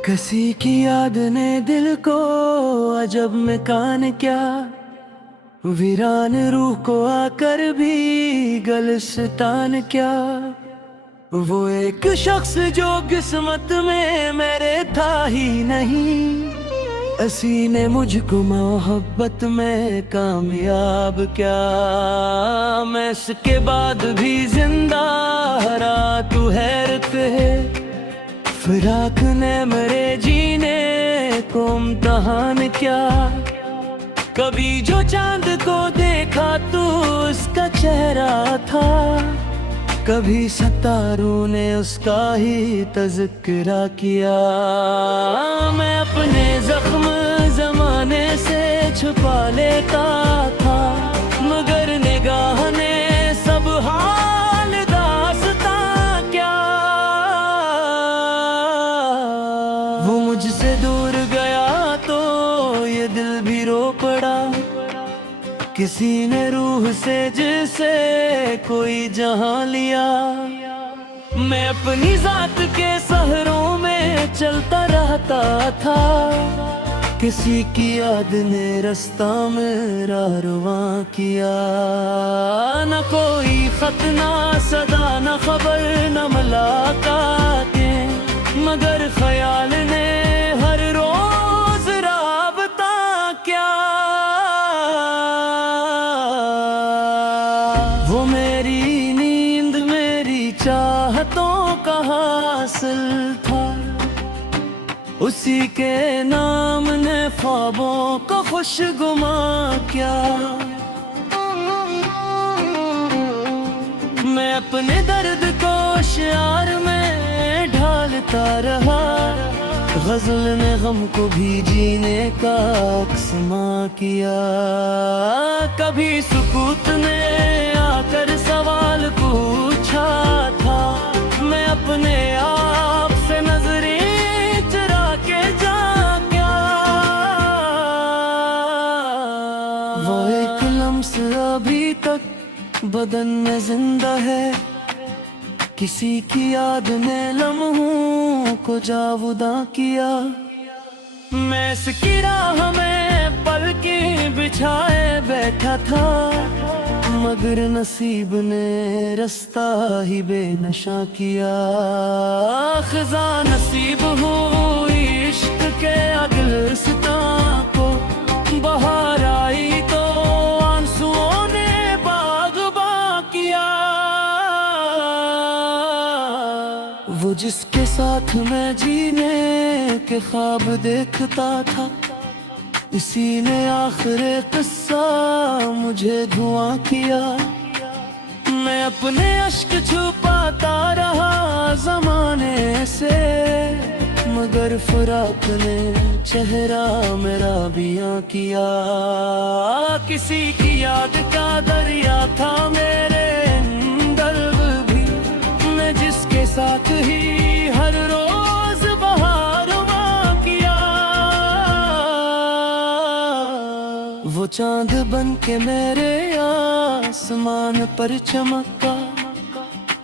किसी की याद ने दिल को अजब में कान क्या, वीरान रूह को आकर भी गलिस्तान क्या। वो एक शख्स जो किस्मत में मेरे था ही नहीं, असी ने मुझको मोहब्बत में कामयाब क्या। मैं इसके बाद भी जिंदा रहा तू हैरत है, फिराक ने मेरे जीने को इम्तहान क्या। कभी जो चांद को देखा तो उसका चेहरा था, कभी सितारों ने उसका ही तज़किरा किया। मैं अपने जख्म जमाने से छुपा लेता था, मगर निगाह ने सब हाल दास्ता क्या। वो मुझसे दूर गया तो ये दिल भी रो पड़ा, किसी ने रूह से जिसे कोई जहां लिया। मैं अपनी जात के सहरों में चलता रहता था, किसी की याद ने रास्ता मेरा रुआ किया। न कोई खत ना सदा न खबर न मुलाकातें, मगर ख्याल ने हर रोज राबता क्या। वो मेरी नींद मेरी चाहतों का हासिल था, उसी के नाम ने ख्वाबों को खुशगुमा क्या। मैं अपने दर्द को शियार में ढालता रहा, गजल ने गम को भी जीने का अक्समा किया। कभी सुकूत ने आकर सवाल पूछा था, मैं अपने आप से नजरें चुरा के जा क्या। वो एक लम्स अभी तक बदन में जिंदा है, किसी की याद ने लम्हों को जावुदा किया। मैं इसकी राह में पलकें बिछाए बैठा था, मगर नसीब ने रास्ता ही बेनशा किया। खज़ा नसीब हुई इश्क के अगुलस्ता को, बहार आई तो आंसुओं ने बाग़बा किया। वो जिसके साथ मैं जीने के ख्वाब देखता था, इसी ने आखिर किस्सा मुझे धुआं किया। मैं अपने अश्क छुपाता रहा जमाने से, मगर फराक ने चेहरा मेरा बियां किया। किसी की याद का दरिया था मेरे अंदर भी, मैं जिसके साथ ही हर रोज बहार हुआ किया। वो चांद बन के मेरे आसमान पर चमका,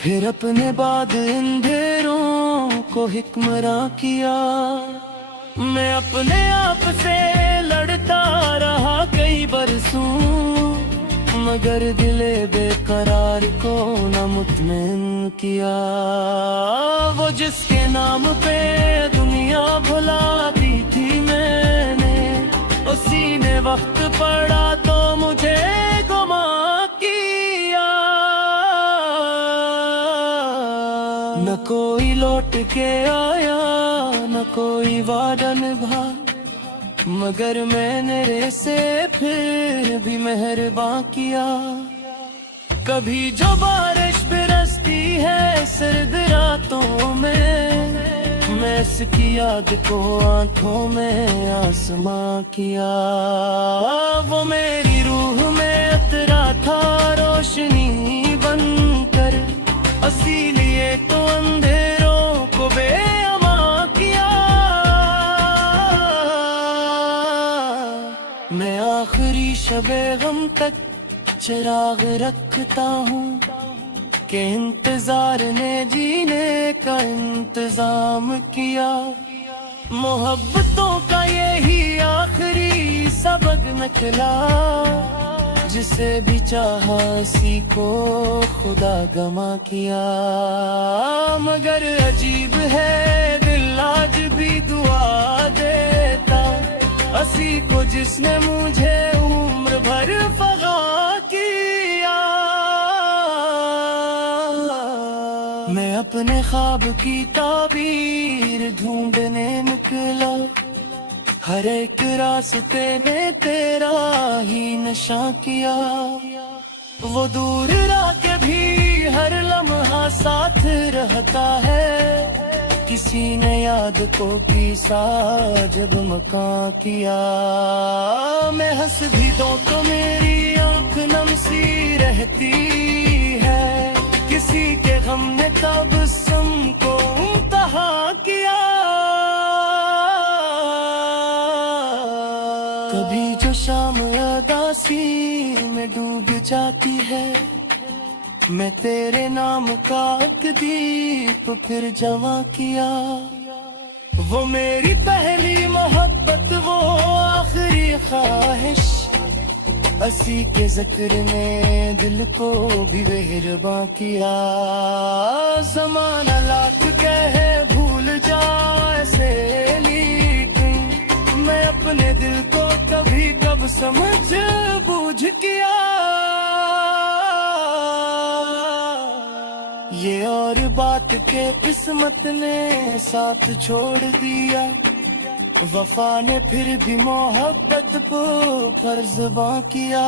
फिर अपने बाद अंधेरों को हिक्मरां किया। मैं अपने आप से लड़ता रहा कई बरसों, मगर दिले बेकरार को न मुतमईन किया। वो जिसके नाम पे दुनिया भुला दी थी मैंने, उसी ने वक्त पड़ा तो मुझे गुमा किया। न कोई लौट के आया न कोई वादा निभा, मगर मैंने रे से फिर भी मेहरबान किया। कभी जो बारिश बरसती है सर्द रातों में, मैं इसकी याद को आंखों में आसमां किया। वो मेरी रूह में उतरा था रोशनी बनकर, इसीलिए तो अंधेरों को बेअमा किया। मैं आखिरी शबे गम तक चिराग रखता हूँ, के इंतजार ने जीने का इंतजाम किया। मोहब्बतों का यही आखिरी सबक निकला, जिसे भी चाहा सी को खुदा गमा किया। मगर अजीब है दिल आज भी दुआ देता, असी को जिसने मुझे उम्र भर फगा किया। मैं अपने ख्वाब की ताबीर ढूंढने निकला, हर एक रास्ते में तेरा ही नशा किया। वो दूर रह के भी हर लम्हा साथ रहता है, किसी ने याद को पीसा जब मकां किया। मैं हंस भी दूं तो मेरी आंख नम सी रहती है, किसी के गम ने तबस्सुम को इंतहा किया। कभी जो शाम उदासी में डूब जाती है, मैं तेरे नाम का एक दीप फिर जमा किया। वो मेरी पहली मोहब्बत, वो आखिरी ख्वाहिश, असी के जिक्र ने दिल को भी मेहरबां किया। ज़माना लाख कहे भूल जा ऐसे, लेकिन मैं अपने दिल को कभी कब समझ बूझ किया। ये और बात के किस्मत ने साथ छोड़ दिया, वफा ने फिर भी मोहब्बत को फर्ज़ किया।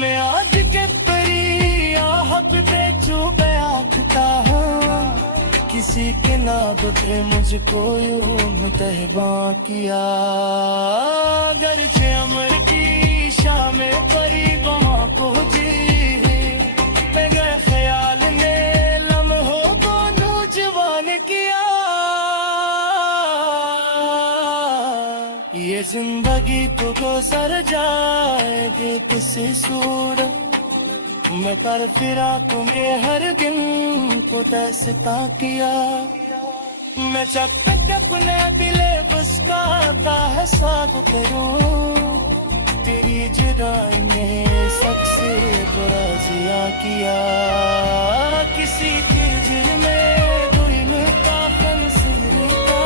मैं आज के परी आहट पे चुप आखता हूँ, किसी के नाम पे मुझको यूं मुतहबा किया। गर्चे अमर की शाम परी वहाँ को जी, मैं गए ख्याल ने लम्हों को नौजवान किया। ये जिंदगी तो गुजर जाएगी किसी सूरत, मैं कर फिरा तुम्हें हर दिन को दस्ता किया। मैं जब तक अपने दिले बसका है साथ करूं, तेरी जुदाई ने सबसे बड़ा जिया किया। किसी के जुर्म में दुइन का फंसता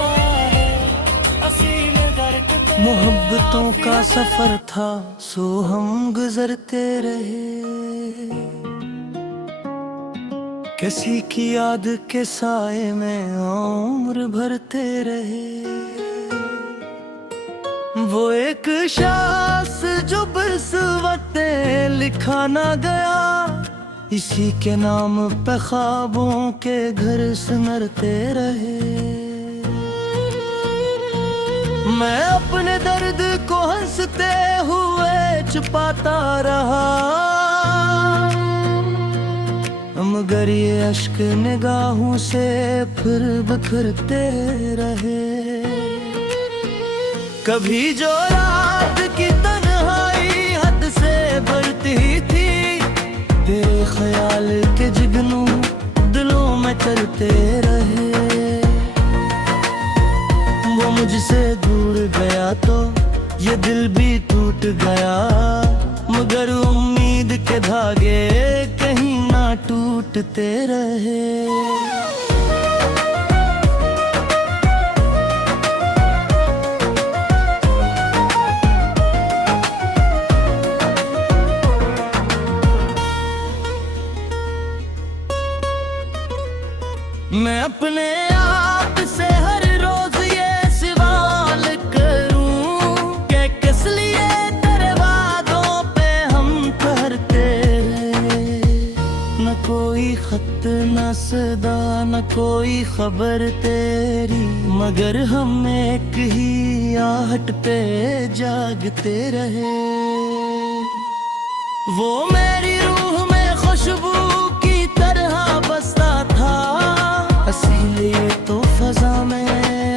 है, असील दर्द मोहब्बतों का सफर था, सो हम गुजरते रहे। किसी की याद के साए में उम्र भरते रहे। वो एक शास जो बरसवते लिखा ना गया, इसी के नाम पे ख्वाबों के घर संवरते रहे। मैं अपने दर्द को हंसते हुए छुपाता रहा, मगर ये अश्क निगाहों से फिर बिखरते रहे। कभी जो रात की तन्हाई हद से बढ़ती थी, तेरे ख्याल के जुगनू दिलों में चलते रहे। वो मुझसे दूर गया तो ये दिल भी टूट गया, मगर उम्मीद के धागे कहीं ना टूटते रहे। मैं अपने आप से हर रोज ये सवाल करूं कि किस लिए तेरे वादों पे हम ठहरते रहे। न कोई खत न सदा न कोई खबर तेरी, मगर हम एक ही आहट पे जागते रहे। वो मेरी रूह में खुशबू की तरह बसता था, इसीलिए तो फजा में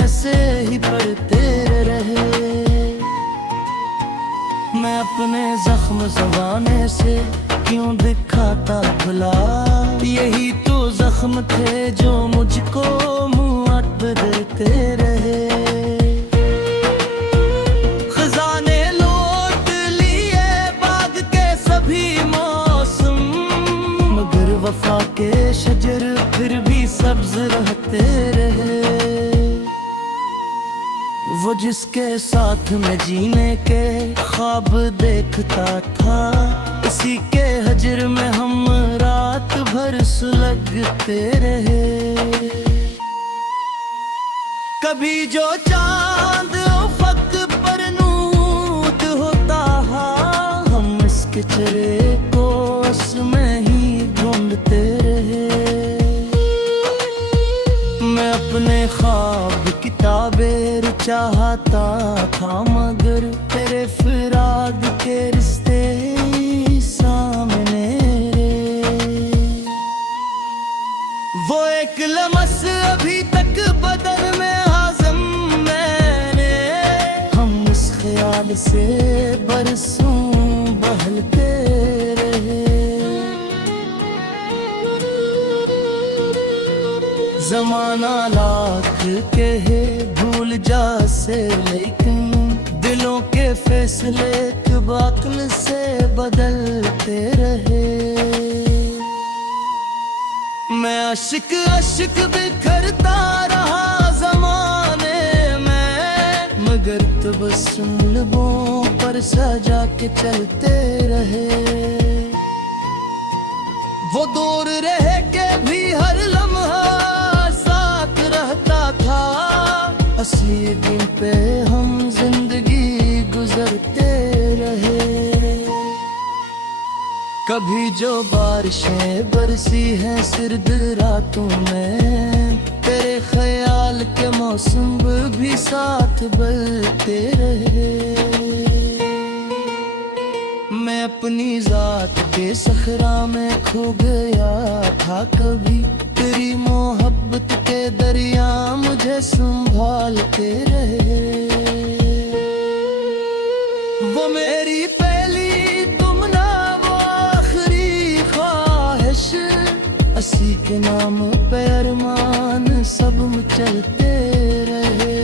ऐसे ही पड़ते रहे। मैं अपने जख्म ज़बाने से क्यों दिखाता भुला, यही तो जख्म थे जो मुझको मुआत देते रहे। जिसके साथ में जीने के ख्वाब देखता था, इसी के हजर में हम रात भर सुलगते रहे। कभी जो चांद उफ़क़ पर नूर होता हा, हम इसके चेहरे को उसमें ही ढूंढते रहे। मैं अपने ख्वाब किताबें चाहता था, मगर तेरे फिराक के रिश्ते सामने रे। वो एक लम्स अभी तक बदन में हाज़म मैंने, हम इस ख्याल से बरसों बहलते रहे। ज़माना लाख कहे भूल जा से, लेकिन दिलों के फैसले तबादल से बदलते रहे। मैं अश्क अश्क बिखरता रहा ज़माने में, मगर तबस्सुम लबों पर सजा के चलते रहे। वो दूर रह के भी हर लम्हा साथ रहता था, असली दिन पे हम जिंदगी गुजरते रहे। कभी जो बारिशें बरसी हैं सिर्द रातों में, तेरे ख्याल के मौसम भी साथ बदलते रहे। मैं अपनी जात के सखरा में खो गया था, कभी तेरी मोहब्बत के दरिया मुझे संभालते रहे। वो मेरी पहली तुम ना वो आखिरी ख्वाहिश, असी के नाम पे अरमान सब चलते रहे।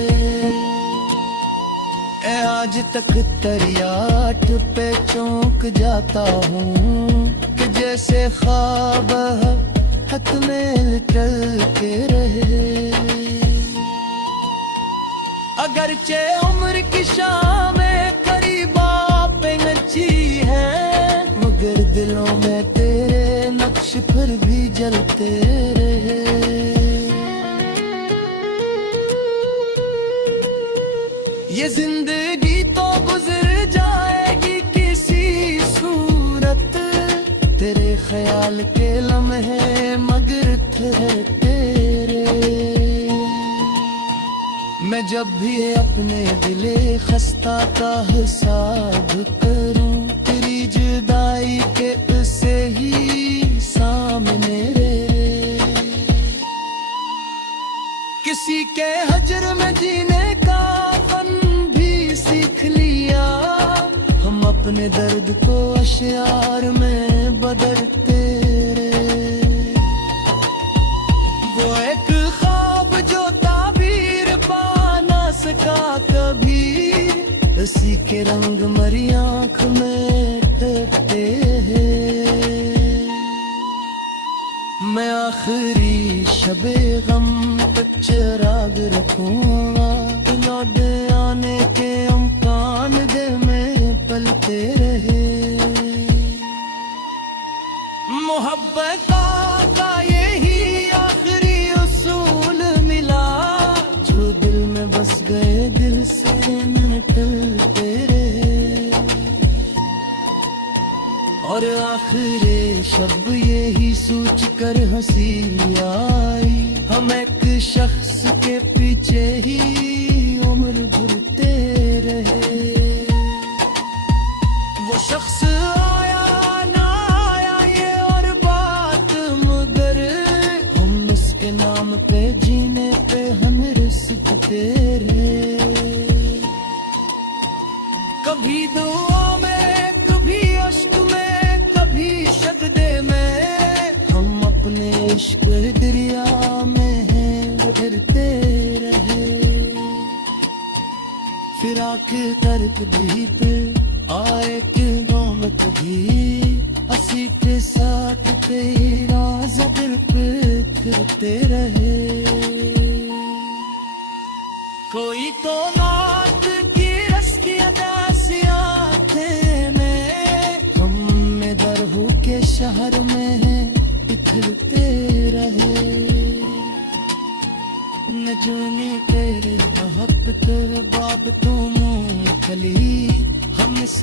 आज तक तरियाट पे चौंक जाता हूँ कि जैसे ख्वाब हक में चलते रहे। अगरचे उम्र की शामें करीबा पे नची है, मगर दिलों में तेरे नक्श फिर भी जलते रहे। ये जिंदगी तो गुजर जाएगी किसी सूरत, तेरे ख्याल के लम्हे मगर ठहरते रे। मैं जब भी अपने दिले खस्ता का हिसाब करूं, तेरी जुदाई के उसे ही सामने रे। किसी के हजर में जीने का अपने दर्द को अश्यार में बदलते रहे। वो एक ख्वाब जो ताबीर पा ना सका कभी, उसी के रंग मरी आँख में ठहरते हैं। मैं आखिरी शबे गम तक चिराग रखूंगा, लौट आने के अमकान दे में पलते रहे। मोहब्बत का यही आखिरी उसूल मिला, जो दिल में बस गए दिल से निकलते रहे। और आखिरी शब्द यही सोच कर हंसी आई, हम एक शख्स के पीछे ही उम्र भरते रहे। वो शख्स आया ना आया ये और बात, मगर हम उसके नाम पे जीने पे हम रिश्ते रहे। कभी दुआ में, कभी अश्क में, कभी शब्दे में, हम अपने इश्क दरिया में गिरते रहे। फिराक तर्क भी पे आए कि नौमत भी, असी के साथ तेरा दिल पे फिरते रहे। कोई तो नात की रस की अदासियां थे में हम में दरहू के शहर में है बिखरते रहे नजूनी तेरे मोहब्बत बाब तू मूंगफली हम इस